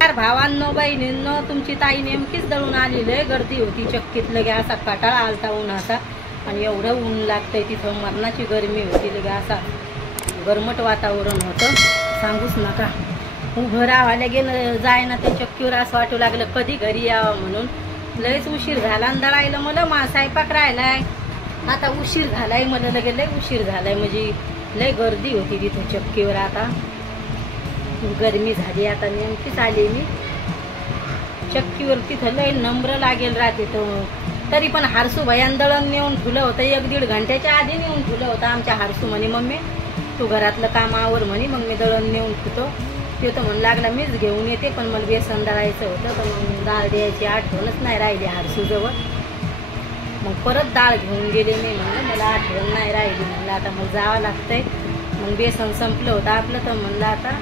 चार भावांनो बहिणींनो, तुमची ताई नेमकीच दळून आली. लय गर्दी होती चक्कीत. लगे असा काटाळा आलता उन्हाचा आणि एवढं ऊन लागतंय तिथं. मरणाची गरमी होती. लगे असा गरमट वातावरण होतं, सांगूच नका. उभं राहायला गेलं जाय ना त्या चक्कीवर असं वाटू लागलं कधी घरी यावं म्हणून. लयच उशीर झाला आणि दळायला मला स्वयंपाक राहिलाय. आता उशीर झालाय मला, लगे लय उशीर झालाय. म्हणजे लय गर्दी होती तिथं चक्कीवर. आता गरमी झाली. आता नेमकीच आली मी चक्कीवर. तिथं लय नम्र लागेल राहते. तरी पण हारसू भयान दळण नेऊन ठेवलं होतं. 1-1.5 घंट्याच्या आधी नेऊन ठेवलं होतं. आमच्या हारसू म्हणे मम्मी तू घरातलं काम आवर म्हणे, मग मी दळण नेऊन ठेवतो. ते तर म्हणू लागला मीच घेऊन येते, पण मला बेसन दळायचं होतं. तर मग डाळ द्यायची आठवणच नाही राहिली हारसूजवळ. मग परत डाळ घेऊन गेले मी. म्हणलं मला आठवण नाही राहिली. म्हणलं आता मला जावं लागतंय. मग बेसन संपलं होतं आपलं. तर म्हणलं आता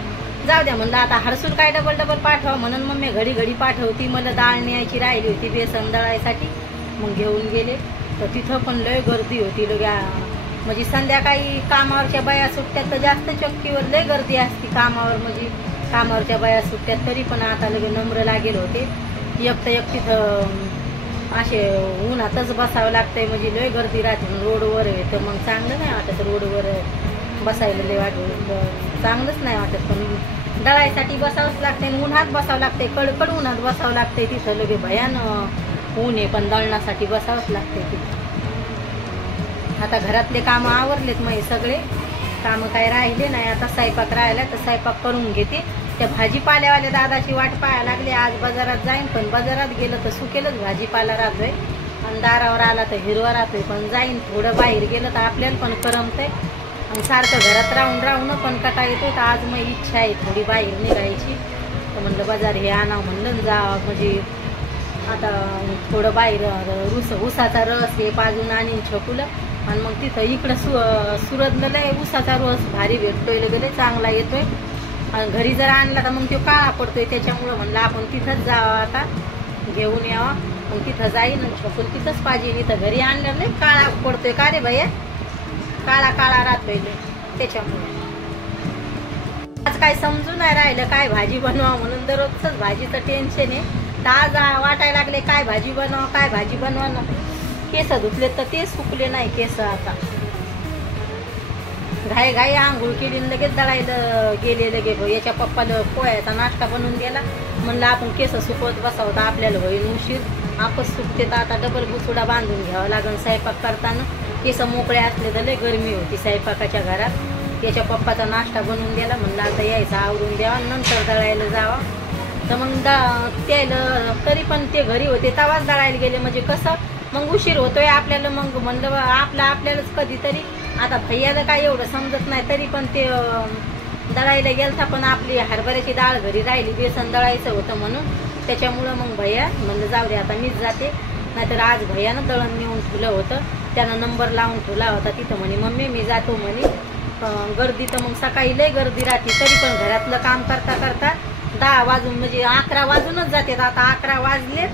जाऊ द्या. म्हणलं आता हारसूल काय डबल पाठवा म्हणून मग मी घडी पाठवती. मला डाळ न्यायची राहिली होती बेसन दळायसाठी. मग घेऊन गेले. तर तिथं पण लय गर्दी होती. म्हणजे संध्याकाळी कामावरच्या बाया सुट्ट्यात तर जास्त चक्कीवर लय गर्दी असते कामावर. म्हणजे कामावरच्या बाया सुट्ट्यात. तरी पण आता लगे नम्र लागेल होते. एक तिथं असे उन्हातच बसावं लागतंय. म्हणजे लय गर्दी राहते रोडवर आहे. तर मग चांगलं नाही वाटत रोडवर बसायला. लय चांगलंच नाही वाटत. पण दळायसाठी बसावंच लागतंय. उन्हात बसावं लागतंय. कडकड उन्हात बसावं लागतंय तिथं. लगे भयान ऊन आहे, पण दळण्यासाठी बसावंच लागतंय तिथं. आता घरातले कामं आवरलेत मग सगळे कामं काय राहिले नाही. आता स्वयंपाक राहिला तर स्वयंपाक करून घेते. त्या भाजीपाल्यावाल्या दादाची वाट पाहायला लागली. आज बाजारात जाईन, पण बाजारात गेलं तर सुकेलच भाजीपाला राहतोय आणि दारावर आला तर हिरवा राहतोय. पण जाईन थोडं बाहेर गेलं तर आपल्याला पण करमतंय आणि सारखं घरात राहून पण कटा येतोय. तर आज मग इच्छा आहे थोडी बाहेर निघायची. तर म्हणलं बाजार हे आणावं म्हणलं जा. म्हणजे आता थोडं बाहेर उसाचा रस हे पाजून आणीन छकुलं. आणि मग तिथं इकडं सुरतला लय उसाचा रस भारी भेटतोय. लगे चांगला येतोय. आणि घरी जर आणला तर मग तो काळा पडतोय. त्याच्यामुळं म्हणलं आपण तिथंच जावं आता घेऊन यावं. मग तिथं जाईन आणि छकुल तिथंच पाहिजे. इथं घरी आणलं लय काळा पडतोय. का रे भैया काळा राहतोय त्याच्यामुळे. आज काय समजून नाही राहिलं काय भाजी बनवा म्हणून. दररोजच भाजीचं टेन्शन आहे. तर आज वाटायला लागले काय भाजी बनवा ना. केस धुतले तर ते सुकले नाही केस. आता घाई आंघोळ केली लगेच दळायला गेले. लगे याच्या पप्पाला पोळ्याचा नाश्ता बनवून गेला. म्हणलं आपण केस सुकवत बसावं तर आपल्याला होईल उशीर. आपच सुकते तर आता डबल बुचुडा बांधून घ्यावा लागेल स्वयंपाक करताना. केस मोकळे असले तर लय गरमी होती स्वयंपाकाच्या घरात. याच्या पप्पाचा नाश्ता बनवून गेला. म्हणलं आता यायचा आवरून द्यावा नंतर दळायला जावा. तर मग त्याला तरी पण ते घरी होते तेव्हाच दळायला गेले. म्हणजे कसं मग उशीर होतोय आपल्याला. मग म्हणलं आपल्यालाच कधीतरी. आता भैयाला काय एवढं समजत नाही. तरी पण ते दळायला गेलता. पण आपली हरभऱ्याची डाळ घरी राहिली. बेसन दळायचं होतं म्हणून. त्याच्यामुळं मग भैया म्हणलं जाऊ दे आता मीच जाते. नाहीतर आज भैयानं दळण नेऊन ठेवलं होतं. त्यानं नंबर लावून ठेवला होता तिथं. म्हणे मम्मी मी जातो म्हणे. गर्दी तर मग सकाळी लय गर्दी राहते. तरी पण घरातलं काम करता 10 वाजून म्हणजे 11 वाजूनच जाते. आता 11 वाजले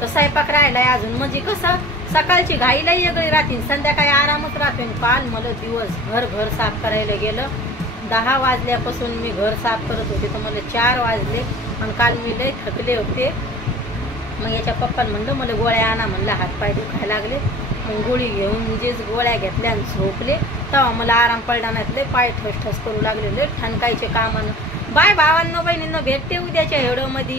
तर स्वयंपाक राहिलाय अजून. म्हणजे कसं सकाळची घाईलाही वेगळी राहते, संध्याकाळी आरामच राहते. काल मला दिवसभर घर साफ करायला गेलं. 10 वाजल्यापासून मी घर साफ करत होते तर मला 4 वाजले. आणि काल मी लय थकले होते. मग याच्या पप्पाला म्हणलं मला गोळ्या आणा. म्हणलं हातपाय दुखायला लागले. मग गोळी घेऊन म्हणजेच गोळ्या घेतल्या आणि झोपले. तेव्हा मला आराम पडला नाही. लय पाय ठस करू लागले. लय ठणकायचे कामानं. बाय भावांनो बहिणींनो, भेटते उद्याच्या व्हिडिओ मध्ये.